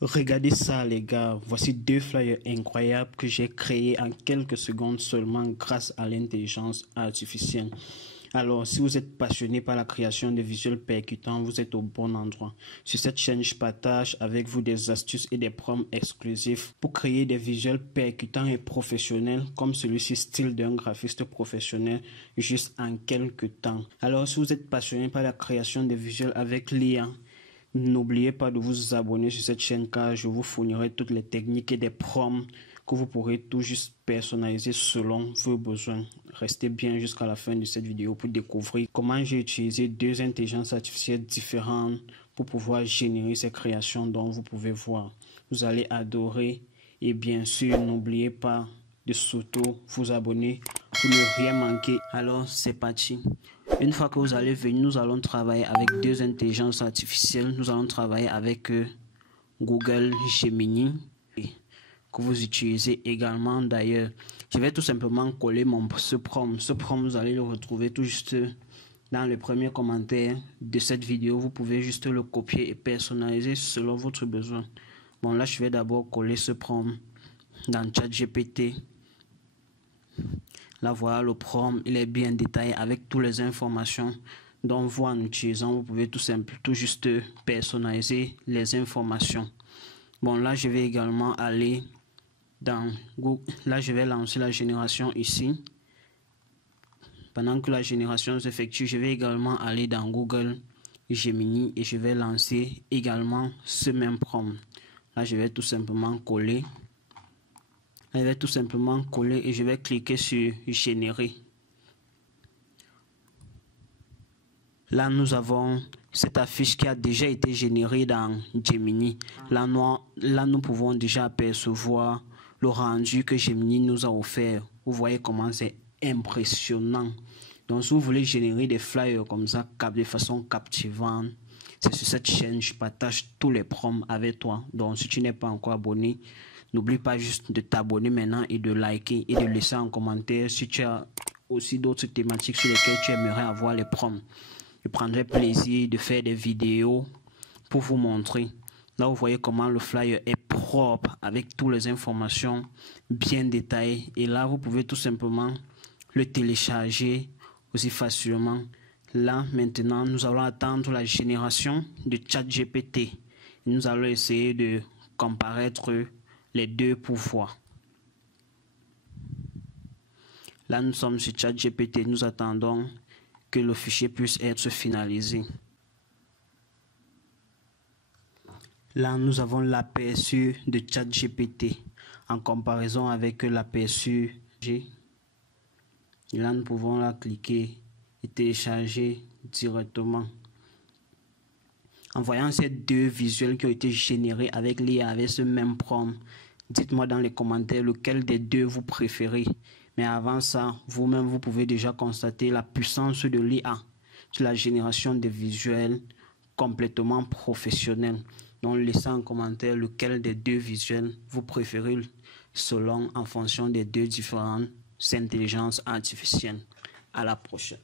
Regardez ça les gars, voici deux flyers incroyables que j'ai créés en quelques secondes seulement grâce à l'intelligence artificielle. Alors, si vous êtes passionné par la création de visuels percutants, vous êtes au bon endroit. Sur cette chaîne, je partage avec vous des astuces et des prompts exclusifs pour créer des visuels percutants et professionnels comme celui-ci style d'un graphiste professionnel juste en quelques temps. Alors, si vous êtes passionné par la création de visuels avec l'IA, n'oubliez pas de vous abonner sur cette chaîne car je vous fournirai toutes les techniques et des prompts que vous pourrez tout juste personnaliser selon vos besoins. Restez bien jusqu'à la fin de cette vidéo pour découvrir comment j'ai utilisé deux intelligences artificielles différentes pour pouvoir générer ces créations dont vous pouvez voir. Vous allez adorer et bien sûr n'oubliez pas de surtout vous abonner pour ne rien manquer. Alors c'est parti. Une fois que vous allez venir, nous allons travailler avec deux intelligences artificielles. Nous allons travailler avec Google Gemini que vous utilisez également d'ailleurs. Je vais tout simplement coller ce prompt. Ce prompt, vous allez le retrouver tout juste dans le premier commentaire de cette vidéo. Vous pouvez juste le copier et personnaliser selon votre besoin. Bon, là, je vais d'abord coller ce prompt dans ChatGPT. Là, voilà le prompt, il est bien détaillé avec toutes les informations. Donc, vous, en utilisant, vous pouvez tout juste personnaliser les informations. Bon, là, je vais également aller dans Google. Là, je vais lancer la génération ici. Pendant que la génération s'effectue, je vais également aller dans Google Gemini et je vais lancer également ce même prompt. Là, je vais tout simplement coller. Je vais tout simplement coller et je vais cliquer sur générer. Là, nous avons cette affiche qui a déjà été générée dans Gemini. Là, nous pouvons déjà apercevoir le rendu que Gemini nous a offert. Vous voyez comment c'est impressionnant. Donc, si vous voulez générer des flyers comme ça, de façon captivante, c'est sur cette chaîne, je partage tous les prompts avec toi. Donc, si tu n'es pas encore abonné, n'oublie pas juste de t'abonner maintenant et de liker et de laisser un commentaire si tu as aussi d'autres thématiques sur lesquelles tu aimerais avoir les prompts. Je prendrai plaisir de faire des vidéos pour vous montrer. Là, vous voyez comment le flyer est propre avec toutes les informations bien détaillées. Et là, vous pouvez tout simplement le télécharger aussi facilement. Là, maintenant, nous allons attendre la génération de ChatGPT. Nous allons essayer de comparaître les deux pour voir. Là, nous sommes sur ChatGPT. Nous attendons que le fichier puisse être finalisé. Là, nous avons l'aperçu de ChatGPT en comparaison avec l'aperçu G. Là, nous pouvons la cliquer et télécharger directement. En voyant ces deux visuels qui ont été générés avec l'IA, avec ce même prompt, dites-moi dans les commentaires lequel des deux vous préférez. Mais avant ça, vous-même, vous pouvez déjà constater la puissance de l'IA sur la génération de visuels complètement professionnels. Donc, laissez en commentaire lequel des deux visuels vous préférez selon en fonction des deux différentes intelligences artificielles. À la prochaine.